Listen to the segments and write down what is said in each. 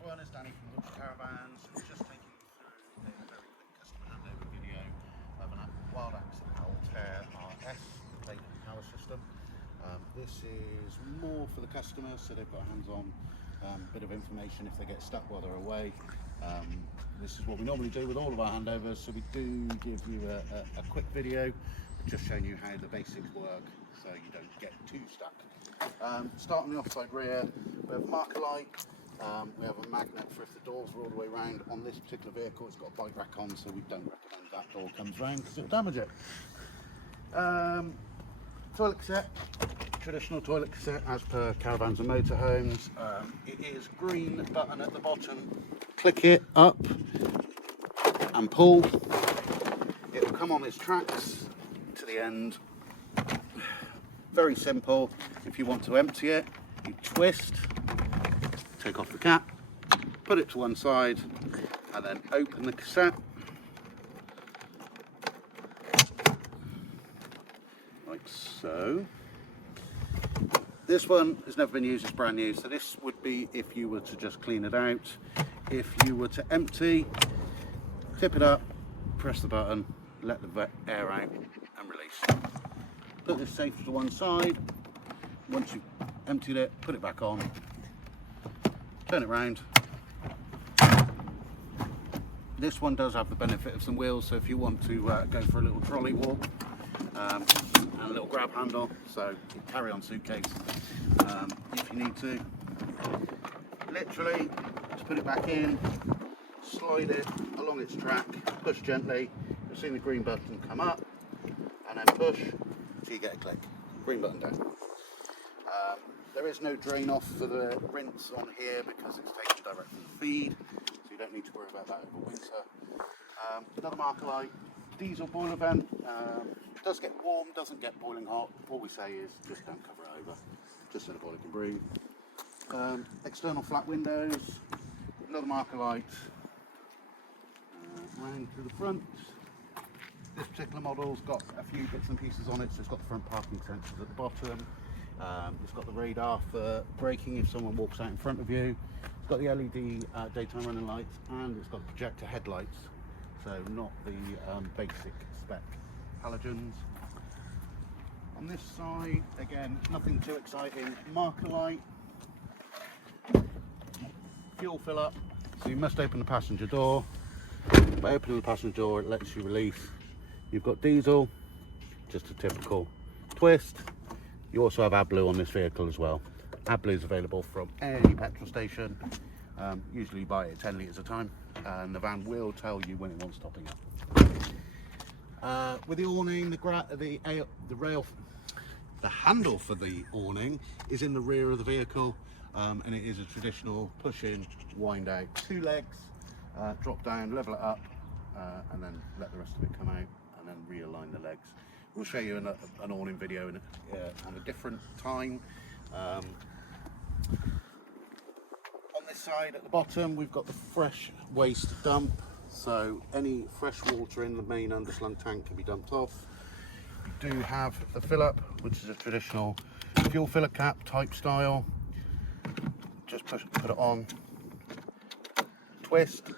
everyone, it's Danny from Wildax Caravans. Just taking you through a very quick customer handover video of an Wildax Altair RS plate and power system. This is more for the customer, so they've got hands-on bit of information if they get stuck while they're away. This is what we normally do with all of our handovers, so we do give you a quick video just showing you how the basics work so you don't get too stuck. Start on the offside rear, we have a marker light, we have a magnet for if the doors are all the way around. On this particular vehicle it's got a bike rack on, so we don't recommend that door comes round because it'll damage it. Toilet cassette, traditional toilet cassette as per caravans and motorhomes. It is green button at the bottom, click it up and pull. It will come on its tracks to the end. Very simple. If you want to empty it, you twist, take off the cap, put it to one side, and then open the cassette. Like so. This one has never been used, it's brand new, so this would be if you were to just clean it out. If you were to empty, tip it up, press the button, let the air out and release. Put this safe to one side. Once you've emptied it, put it back on, turn it round. This one does have the benefit of some wheels, so if you want to go for a little trolley walk, and a little grab handle, so you carry on suitcase if you need to. Literally, just put it back in, slide it along its track, push gently, you'll see the green button come up, and then push till you get a click. Green button down. There is no drain off for the rinse on here because it's taken direct from the feed, so you don't need to worry about that over winter. Another marker light, diesel boiler vent. Does get warm, doesn't get boiling hot. All we say is just don't cover it over, just so the boiler can breathe. External flat windows, another marker light, round to the front. This particular model's got a few bits and pieces on it, so it's got the front parking sensors at the bottom. It's got the radar for braking if someone walks out in front of you. It's got the LED daytime running lights, and it's got projector headlights, so not the basic spec halogens. On this side, again, nothing too exciting. Marker light, fuel fill up, so you must open the passenger door. By opening the passenger door, it lets you release. You've got diesel, just a typical twist. You also have AdBlue on this vehicle as well. AdBlue is available from any petrol station. Usually you buy it at 10 litres a time, and the van will tell you when it wants topping up. With the awning, the handle for the awning is in the rear of the vehicle, and it is a traditional push-in, wind out, 2 legs, drop down, level it up, and then let the rest of it come out, and then realign the legs. We'll show you an awning video at a different time. On this side at the bottom, we've got the fresh waste dump, so any fresh water in the main underslung tank can be dumped off. We do have the fill up, which is a traditional fuel filler cap type style. Just put it on, twist.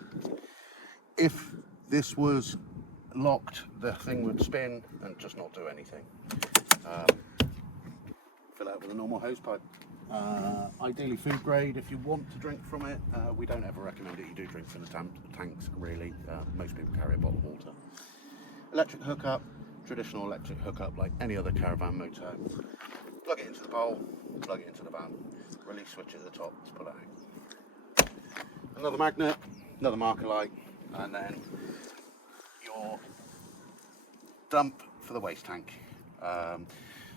If this was locked, the thing would spin and just not do anything. Fill out with a normal hose pipe. Ideally food grade if you want to drink from it. We don't ever recommend it. You do drink from the tanks really. Most people carry a bottle of water. Electric hookup, traditional electric hookup like any other caravan motor. Plug it into the pole, plug it into the van, release switch at the top to pull it out. Another magnet, another marker light, and then your dump for the waste tank.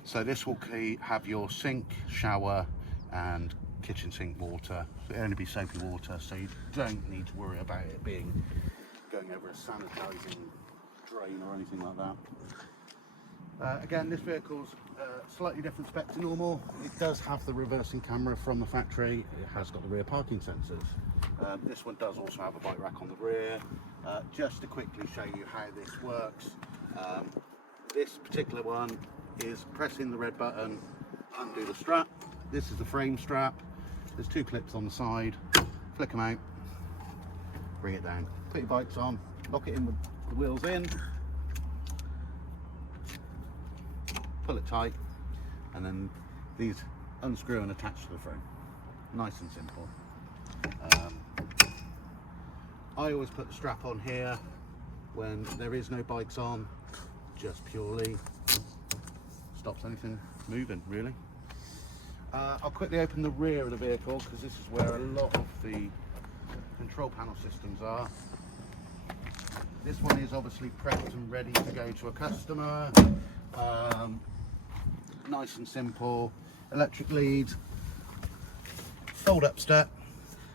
So this will have your sink, shower and kitchen sink water. It'll only be soapy water, so you don't need to worry about it going over a sanitizing drain or anything like that. Again, this vehicle's slightly different spec to normal. It does have the reversing camera from the factory. It has got the rear parking sensors. This one does also have a bike rack on the rear. Just to quickly show you how this works, this particular one is pressing the red button, undo the strap. This is the frame strap. There's 2 clips on the side. flick them out, bring it down, put your bikes on, lock it in with the wheels in, pull it tight, and then these unscrew and attach to the frame. Nice and simple. I always put the strap on here when there is no bikes on, just purely stops anything moving, really. I'll quickly open the rear of the vehicle because this is where a lot of the control panel systems are. This one is obviously prepped and ready to go to a customer. Nice and simple. Electric lead, fold up step.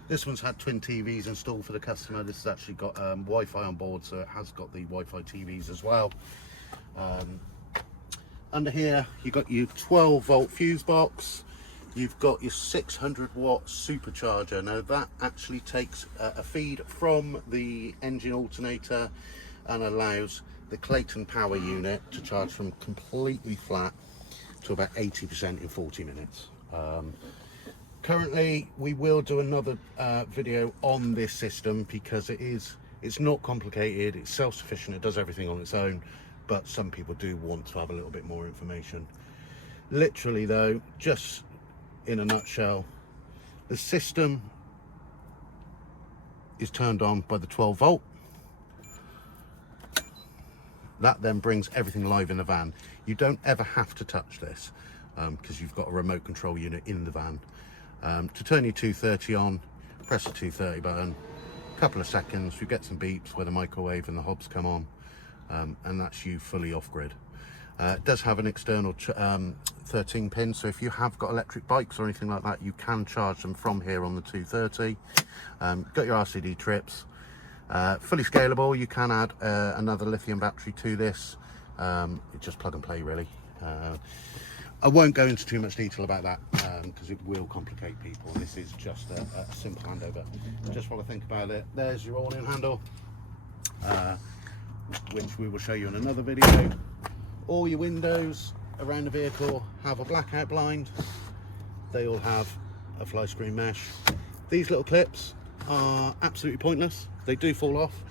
This one's had twin TVs installed for the customer. This has actually got Wi-Fi on board, so it has got the Wi-Fi TVs as well. Under here, you've got your 12-volt fuse box. You've got your 600-watt supercharger. Now that actually takes a feed from the engine alternator and allows the Clayton power unit to charge from completely flat to about 80% in 40 minutes. Currently, we will do another video on this system because it's not complicated, it's self-sufficient, it does everything on its own, but some people do want to have a little bit more information. Literally though, just in a nutshell, the system is turned on by the 12 volt. That then brings everything live in the van. You don't ever have to touch this because you've got a remote control unit in the van. To turn your 230 on, press the 230 button, a couple of seconds, you get some beeps where the microwave and the hobs come on, and that's you fully off grid. It does have an external 13 pin, so if you have got electric bikes or anything like that, you can charge them from here on the 230. Got your RCD trips, fully scalable. You can add another lithium battery to this. It's just plug and play really. I won't go into too much detail about that because it will complicate people. This is just a simple handover. Just while I think about it, there's your awning handle, which we will show you in another video. All your windows around the vehicle have a blackout blind. They all have a fly screen mesh. These little clips are absolutely pointless. They do fall off.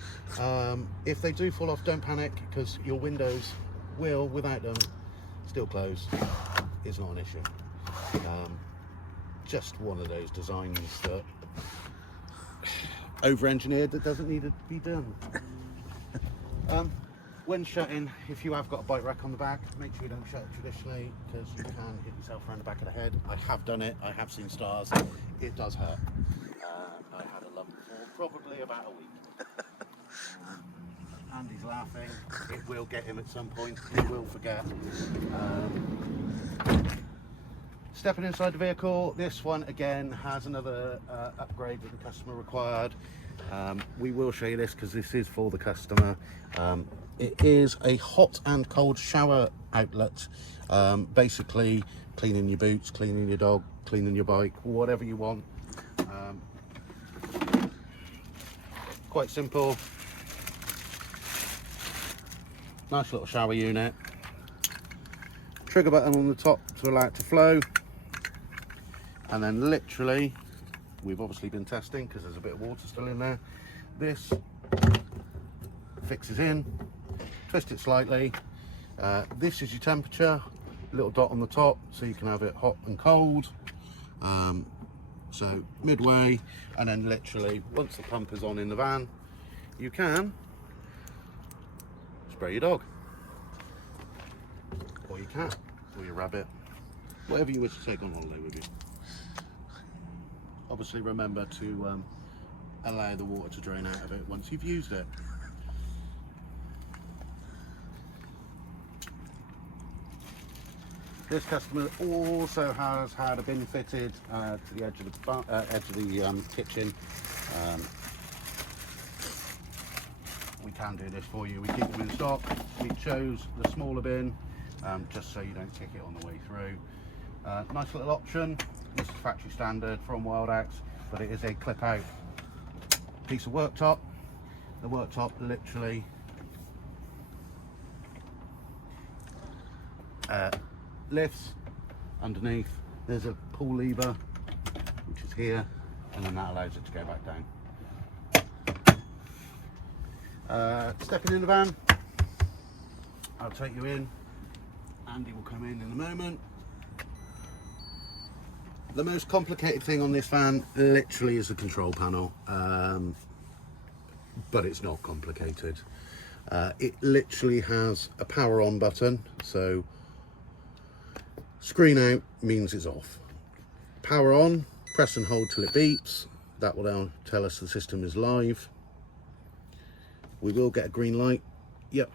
If they do fall off, don't panic because your windows will, without them, still close. It's not an issue. Just one of those designs that over-engineered that doesn't need to be done. When shutting, if you have got a bike rack on the back, make sure you don't shut it traditionally because you can hit yourself around the back of the head. I have done it, I have seen stars. It does hurt. I had a lump for probably about a week. Andy's laughing. It will get him at some point. He will forget. Stepping inside the vehicle, this one again has another upgrade that the customer required. We will show you this because this is for the customer. It is a hot and cold shower outlet. Basically cleaning your boots, cleaning your dog, cleaning your bike, whatever you want. Quite simple. Nice little shower unit. Trigger button on the top to allow it to flow. And then literally, we've obviously been testing because there's a bit of water still in there. This fixes in, twist it slightly. This is your temperature, little dot on the top so you can have it hot and cold. So midway, and then literally once the pump is on in the van, you can spray your dog or your cat or your rabbit, whatever you wish to take on holiday with you. Obviously remember to allow the water to drain out of it once you've used it. This customer also has had a bin fitted to the edge of the kitchen. We can do this for you. We keep them in stock. We chose the smaller bin just so you don't kick it on the way through. Nice little option. This is factory standard from Wildax, but it is a clip out piece of worktop. The worktop literally lifts underneath. There's a pull lever which is here, and then that allows it to go back down. Stepping in the van, I'll take you in. Andy will come in a moment. The most complicated thing on this van literally is the control panel, but it's not complicated. It literally has a power on button, so screen out means it's off. Power on, press and hold till it beeps. That will now tell us the system is live. We will get a green light, yep.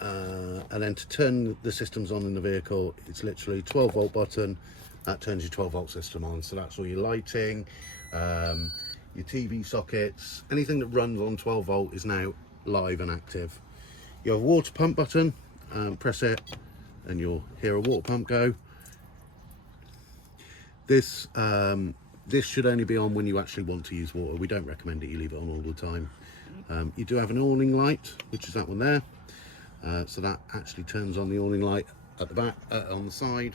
And then to turn the systems on in the vehicle, it's literally 12 volt button. That turns your 12 volt system on. So that's all your lighting, your TV sockets, anything that runs on 12 volt is now live and active. You have a water pump button, press it and you'll hear a water pump go. This should only be on when you actually want to use water. We don't recommend that you leave it on all the time. You do have an awning light, which is that one there. So that actually turns on the awning light at the back, on the side.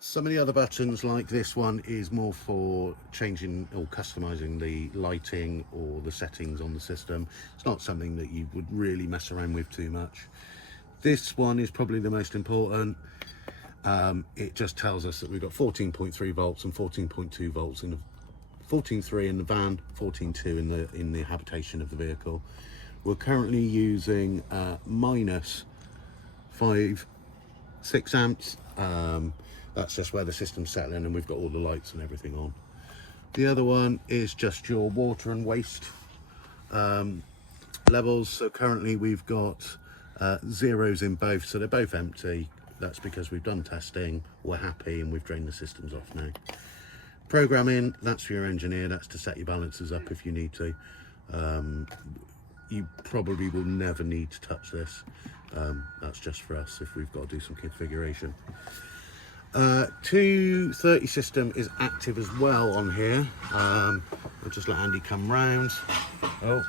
Some of the other buttons, like this one, is more for changing or customizing the lighting or the settings on the system. It's not something that you would really mess around with too much. This one is probably the most important. It just tells us that we've got 14.3 volts and 14.2 volts in the 14.3 in the van, 14.2 in the habitation of the vehicle. We're currently using minus 6 amps. That's just where the system's settling, and we've got all the lights and everything on. The other one is just your water and waste levels. So currently we've got zeros in both, so they're both empty. That's because we've done testing, we're happy, and we've drained the systems off now. Programming, that's for your engineer, that's to set your balances up if you need to. You probably will never need to touch this. That's just for us if we've got to do some configuration. 230 system is active as well on here. I'll just let Andy come round. Oh,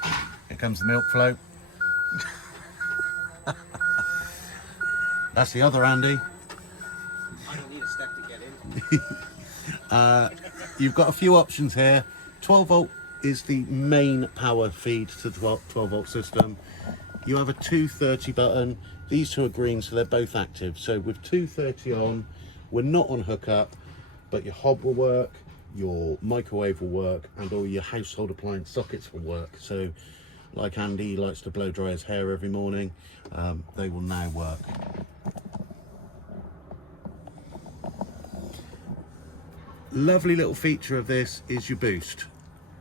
here comes the milk float. That's the other Andy. I don't need a step to get in. You've got a few options here. 12 volt is the main power feed to the 12 volt system. You have a 230 button. These two are green, so they're both active. So with 230 on, we're not on hookup, but your hob will work, your microwave will work, and all your household appliance sockets will work. So like Andy likes to blow dry his hair every morning, they will now work. Lovely little feature of this is your boost.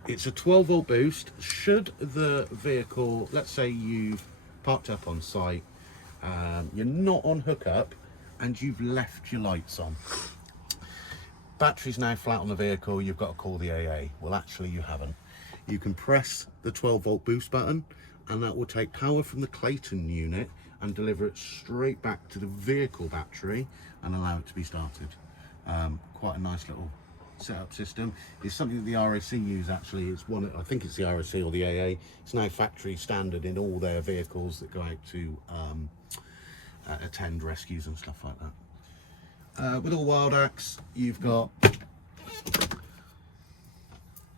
It's a 12 volt boost. Should the vehicle, let's say you've parked up on site, you're not on hookup and you've left your lights on. Battery's now flat on the vehicle, you've got to call the AA. Well, actually you haven't. You can press the 12 volt boost button and that will take power from the Clayton unit and deliver it straight back to the vehicle battery and allow it to be started. Quite a nice little setup system. It's something that the RAC use actually. It's one, I think it's the RAC or the AA. It's now factory standard in all their vehicles that go out to attend rescues and stuff like that. With all Wildax, you've got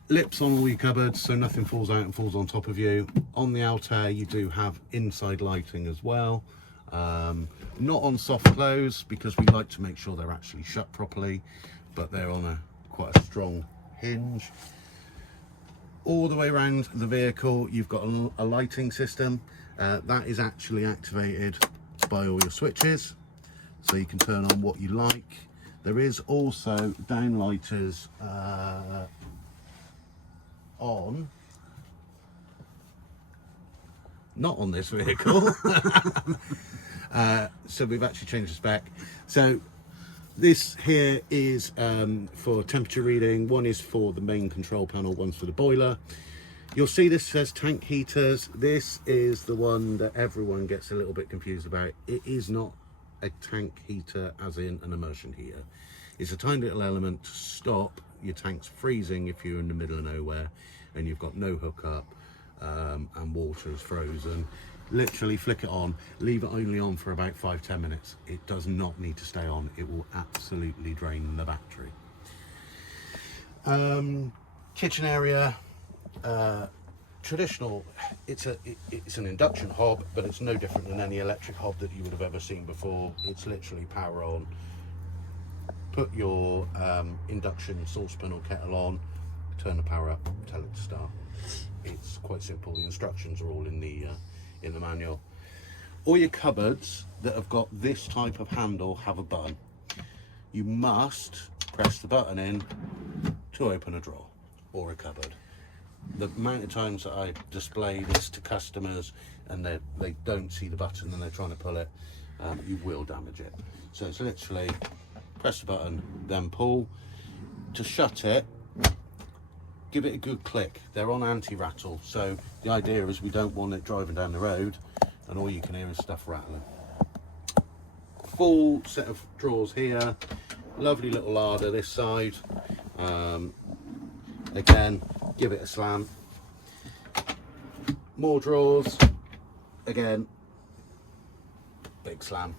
lips on all your cupboards so nothing falls out and falls on top of you. On the Altair you do have inside lighting as well. Not on soft close because we like to make sure they're actually shut properly, but they're on quite a strong hinge. All the way around the vehicle you've got a lighting system that is actually activated by all your switches, so you can turn on what you like. There is also downlighters on, not on this vehicle. So we've actually changed the spec. So this here is for temperature reading. One is for the main control panel, one's for the boiler. You'll see this says tank heaters. This is the one that everyone gets a little bit confused about. It is not a tank heater as in an immersion heater. It's a tiny little element to stop your tanks freezing if you're in the middle of nowhere and you've got no hookup and water is frozen. Literally flick it on, leave it only on for about 5-10 minutes. It does not need to stay on. It will absolutely drain the battery. Kitchen area, traditional. It's an induction hob, but it's no different than any electric hob that you would have ever seen before. It's literally power on. Put your induction saucepan or kettle on, turn the power up, tell it to start. It's quite simple. The instructions are all in the manual. All your cupboards that have got this type of handle have a button. You must press the button in to open a drawer or a cupboard. The amount of times that I display this to customers and they don't see the button and they're trying to pull it, you will damage it. So it's literally press the button, then pull. To shut it, give it a good click. They're on anti-rattle, so the idea is we don't want it driving down the road and all you can hear is stuff rattling. Full set of drawers here, lovely little larder this side. Again, give it a slam. More drawers, again, big slam.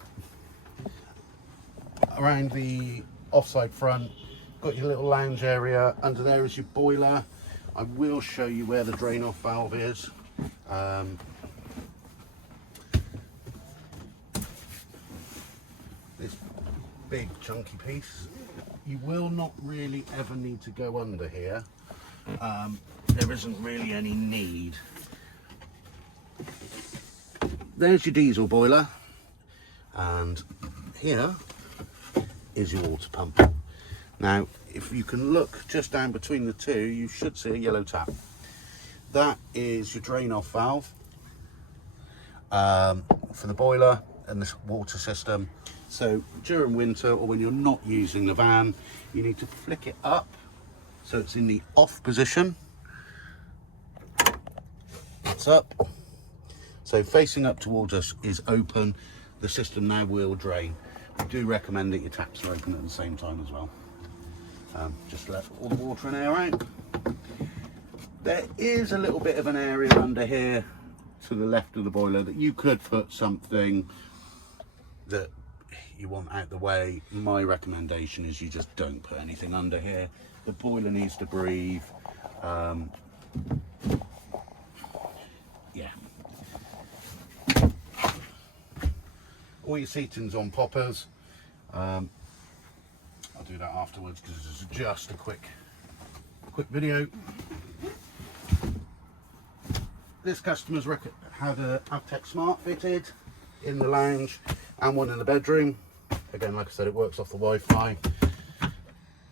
Around the offside front, got your little lounge area. Under there is your boiler. I will show you where the drain off valve is. This big chunky piece, you will not really ever need to go under here. There isn't really any need. There's your diesel boiler, and here is your water pump. Now, if you can look just down between the two, you should see a yellow tap. That is your drain off valve for the boiler and this water system. So during winter or when you're not using the van, you need to flick it up so it's in the off position. That's up. So facing up towards us is open. The system now will drain. I do recommend that your taps are open at the same time as well. Just let all the water and air out. There is a little bit of an area under here to the left of the boiler that you could put something that you want out the way. My recommendation is you just don't put anything under here. The boiler needs to breathe. Yeah. All your seating's on poppers. I'll do that afterwards because this is just a quick video. This customer's had a Avtech Smart fitted in the lounge and one in the bedroom. Again, like I said, it works off the Wi-Fi.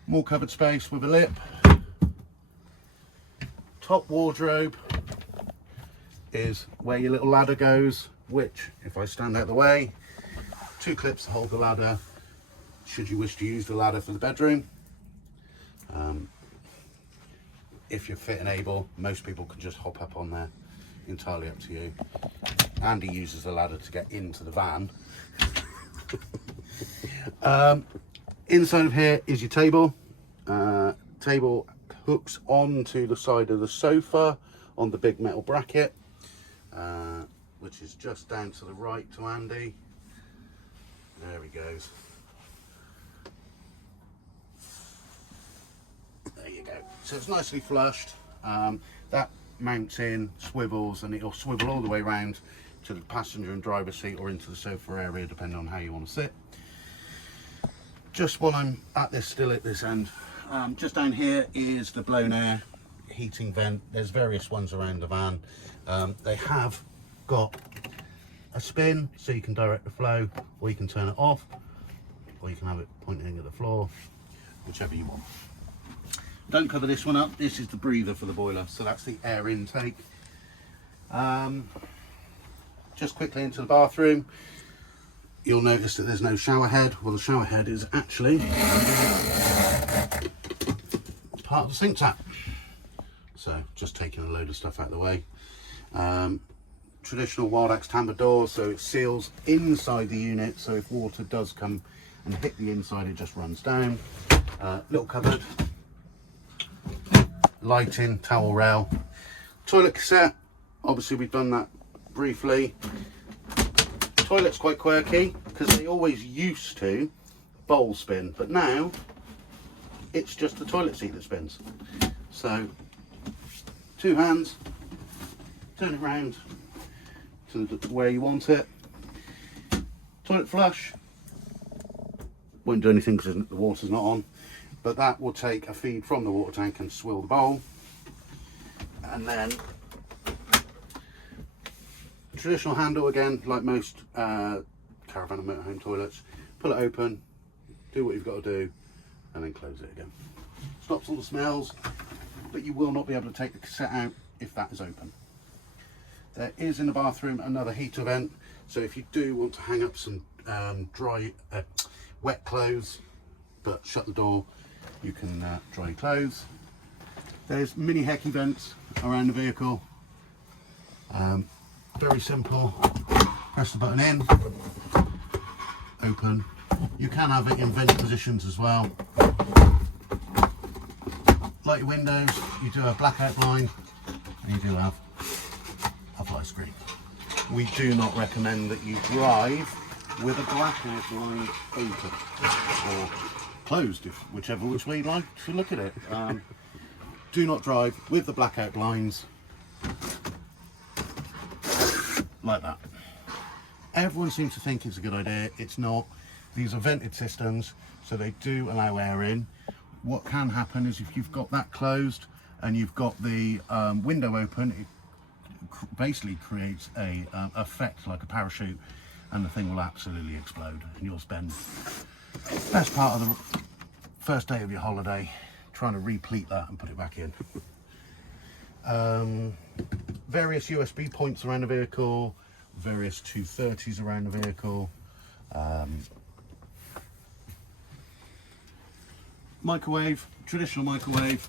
More cupboard space with a lip. Top wardrobe is where your little ladder goes, which, if I stand out the way, 2 clips to hold the ladder should you wish to use the ladder for the bedroom. If you're fit and able, most people can just hop up on there. Entirely up to you. Andy uses the ladder to get into the van. Inside of here is your table. Table hooks onto the side of the sofa on the big metal bracket, which is just down to the right to Andy. There he goes. There you go. So it's nicely flushed. That mounts in, swivels, and it'll swivel all the way around to the passenger and driver seat or into the sofa area, depending on how you want to sit. Just while I'm still at this end, just down here is the blown air heating vent. There's various ones around the van. They have got a spin, so you can direct the flow, or you can turn it off, or you can have it pointing at the floor, whichever you want. Don't cover this one up. This is the breather for the boiler, so that's the air intake. Just quickly into the bathroom, you'll notice that there's no shower head. Well, the shower head is actually part of the sink tap. So just taking a load of stuff out of the way. Traditional Wildax tamper door, so it seals inside the unit, so if water does come and hit the inside, it just runs down. Little cupboard. Lighting, towel rail, toilet cassette. Obviously we've done that briefly. Toilet's quite quirky because they always used to bowl spin, but now it's just the toilet seat that spins. So 2 hands, turn it round to where you want it. Toilet flush, won't do anything because the water's not on, but that will take a feed from the water tank and swill the bowl. And then traditional handle again, like most caravan and motorhome toilets, pull it open, do what you've got to do, and then close it again. Stops all the smells, but you will not be able to take the cassette out if that is open. There is in the bathroom another heater vent, so if you do want to hang up some wet clothes but shut the door, you can dry your clothes. There's mini hecky vents around the vehicle. Very simple. Press the button in, open. You can have it in vent positions as well. Like your windows, you do have blackout blind and you do have a fly screen. We do not recommend that you drive with a blackout blind open or closed, which way you like to look at it. Do not drive with the blackout blinds like that. Everyone seems to think it's a good idea. It's not. These are vented systems, so they do allow air in. What can happen is if you've got that closed and you've got the window open, it basically creates a effect like a parachute, and the thing will absolutely explode, and you'll spend the best part of the first day of your holiday trying to replete that and put it back in. Various USB points around the vehicle, various 230s around the vehicle. Microwave, traditional microwave,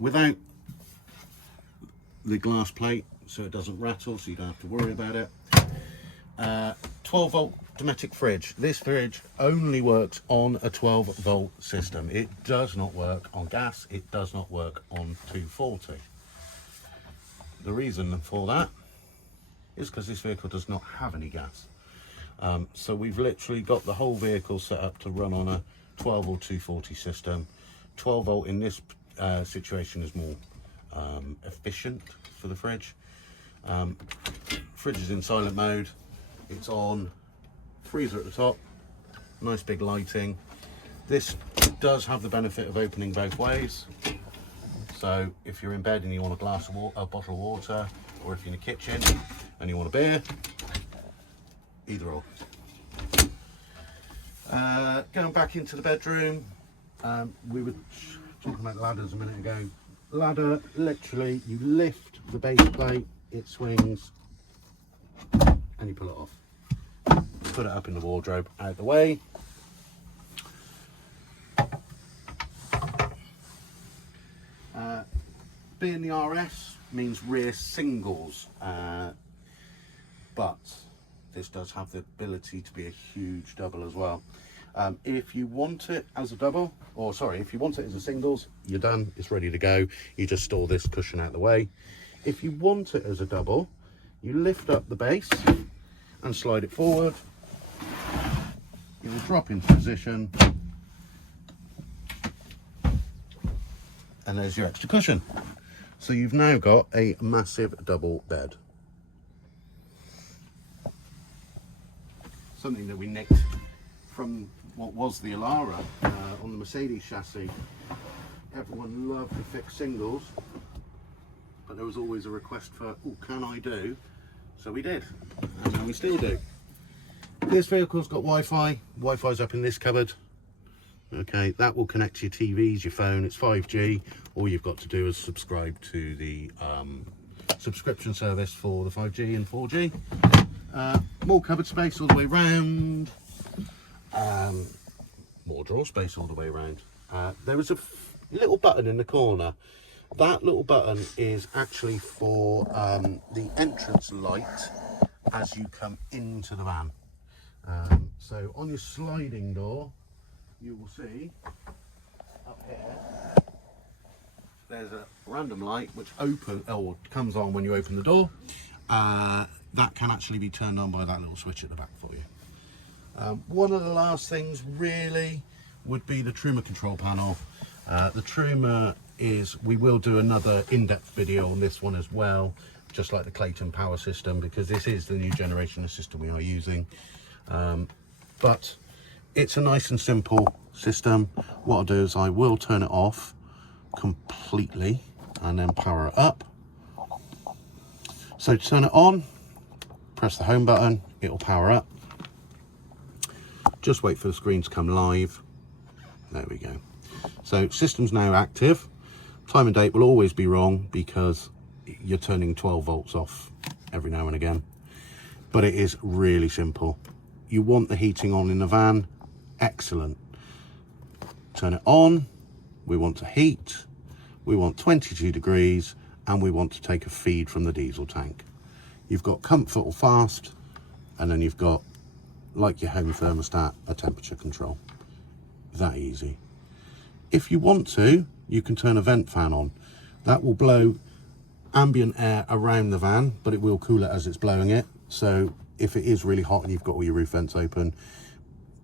without the glass plate, so it doesn't rattle, so you don't have to worry about it. 12 volt Dometic fridge. This fridge only works on a 12 volt system. It does not work on gas. It does not work on 240. The reason for that is because this vehicle does not have any gas. So we've literally got the whole vehicle set up to run on a 12 or 240 system. 12 volt in this situation is more efficient for the fridge. Fridge is in silent mode. It's on, freezer at the top, nice big lighting. This does have the benefit of opening both ways. So if you're in bed and you want a glass of water, a bottle of water, or if you're in the kitchen and you want a beer, either or. Going back into the bedroom, we were talking about ladders a minute ago. Ladder, literally, you lift the base plate, it swings, and you pull it off. Put it up in the wardrobe, out the way. Being the RS means rear singles, but this does have the ability to be a huge double as well. If you want it as a double, or sorry, if you want it as a singles, you're done, it's ready to go. You just store this cushion out the way. If you want it as a double, you lift up the base and slide it forward. It will drop into position, and there's your extra cushion. So you've now got a massive double bed. Something that we nicked from what was the Alara on the Mercedes chassis. Everyone loved to fix singles, but there was always a request for, oh, can I do? So we did, and we still do. This vehicle's got Wi-Fi. Wi-Fi's up in this cupboard. Okay, that will connect to your TVs, your phone. It's 5G. All you've got to do is subscribe to the subscription service for the 5G and 4G. More cupboard space all the way round. More drawer space all the way around. There is a little button in the corner. That little button is actually for the entrance light as you come into the van. So on your sliding door, you will see up here, there's a random light which comes on when you open the door. That can actually be turned on by that little switch at the back for you. One of the last things really would be the Truma control panel. The Truma is, we will do another in-depth video on this one as well, just like the Clayton power system, because this is the new generation of system we are using. But it's a nice and simple system. What I'll do is I will turn it off completely and then power it up. So to turn it on, press the home button, it'll power up. Just wait for the screen to come live. There we go. So system's now active. Time and date will always be wrong because you're turning 12 volts off every now and again. But it is really simple. You want the heating on in the van, excellent. Turn it on, we want to heat, we want 22 degrees, and we want to take a feed from the diesel tank. You've got comfort or fast, and then you've got, like your home thermostat, a temperature control. That easy. If you want to, you can turn a vent fan on. That will blow ambient air around the van, but it will cool it as it's blowing it. So if it is really hot and you've got all your roof vents open,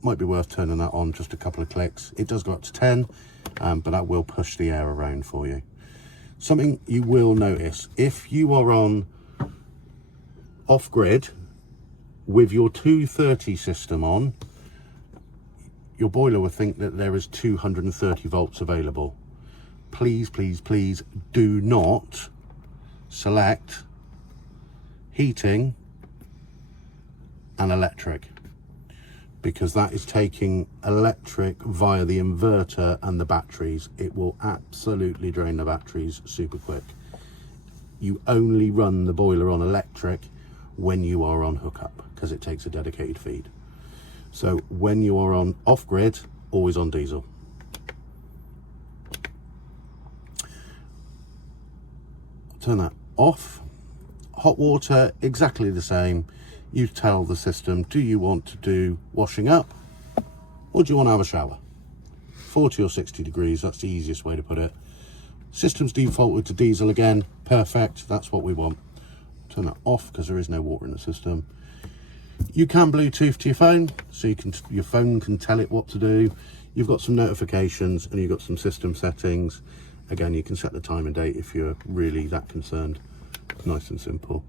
might be worth turning that on, just a couple of clicks. It does go up to 10, but that will push the air around for you. Something you will notice, if you are on off-grid with your 230 system on, your boiler will think that there is 230 volts available. Please, please, please do not select heating and electric, because that is taking electric via the inverter and the batteries. It will absolutely drain the batteries super quick. You only run the boiler on electric when you are on hookup, because it takes a dedicated feed. So when you are on off-grid, always on diesel. Turn that off. Hot water, exactly the same. You tell the system, do you want to do washing up, or do you want to have a shower? 40 or 60 degrees, that's the easiest way to put it. System's defaulted to diesel again, perfect, that's what we want. Turn that off because there is no water in the system. You can Bluetooth to your phone, so your phone can tell it what to do. You've got some notifications and you've got some system settings. Again, you can set the time and date if you're really that concerned. Nice and simple.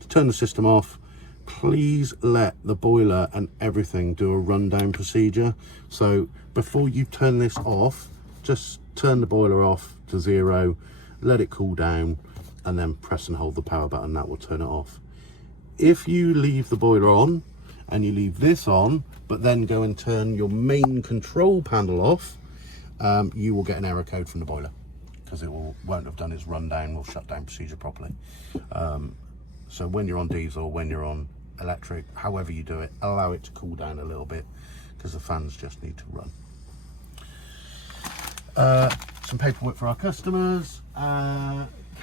To turn the system off, please let the boiler and everything do a rundown procedure. So before you turn this off, just turn the boiler off to 0, let it cool down, and then press and hold the power button. That will turn it off. If you leave the boiler on and you leave this on, but then go and turn your main control panel off, you will get an error code from the boiler, because it won't have done its rundown or shutdown procedure properly. So when you're on diesel, when you're on electric, however you do it, allow it to cool down a little bit, because the fans just need to run. Some paperwork for our customers.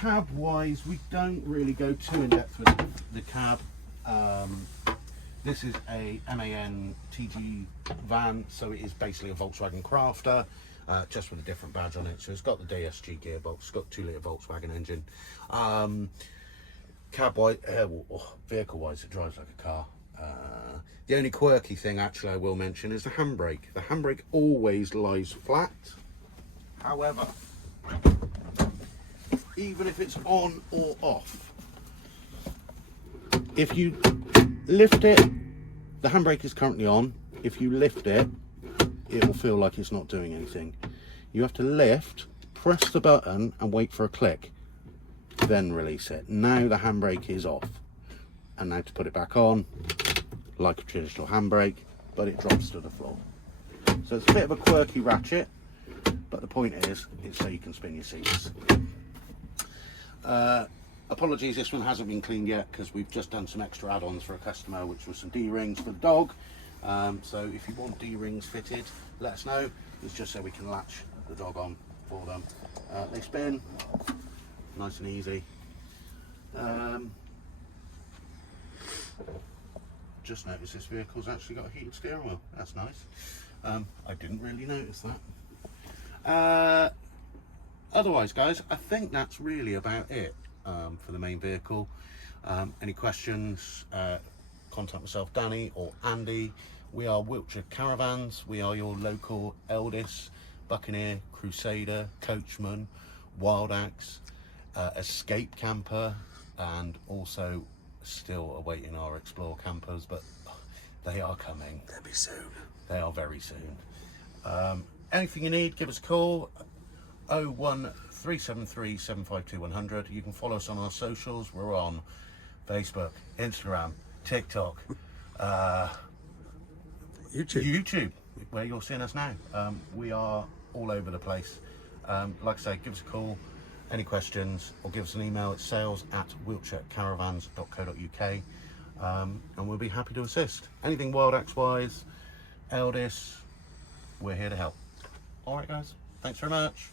Cab wise, we don't really go too in depth with the cab. This is a MAN TG van, so it is basically a Volkswagen Crafter, just with a different badge on it. So it's got the DSG gearbox, it's got 2-litre Volkswagen engine. Cab wise, vehicle wise, it drives like a car. The only quirky thing actually I will mention is the handbrake. The handbrake always lies flat. However, even if it's on or off, if you lift it, the handbrake is currently on. If you lift it, it will feel like it's not doing anything. You have to lift, press the button and wait for a click, then release it. Now the handbrake is off. And now to put it back on, like a traditional handbrake, but it drops to the floor. So it's a bit of a quirky ratchet, but the point is, it's so you can spin your seats. Apologies, this one hasn't been cleaned yet because we've just done some extra add-ons for a customer, which was some D-rings for the dog. So if you want D-rings fitted, let us know. It's just so we can latch the dog on for them. They spin, nice and easy. Just noticed this vehicle's actually got a heated steering wheel. That's nice. I didn't really notice that. Otherwise, guys, I think that's really about it for the main vehicle. Any questions, contact myself, Danny, or Andy, We are Wiltshire Caravans. We are your local Eldis, Buccaneer, Crusader, Coachman, Wildax, Escape Camper, and also still awaiting our Explore campers, but they are coming. They'll be soon. They are very soon. Anything you need, give us a call. 01373 752 100. You can follow us on our socials. We're on Facebook, Instagram, TikTok, YouTube, where you're seeing us now. We are all over the place. Like I say, give us a call. Any questions, or give us an email at sales@wiltshirecaravans.co.uk, and we'll be happy to assist. Anything Wildax wise, Eldis, we're here to help. All right, guys. Thanks very much.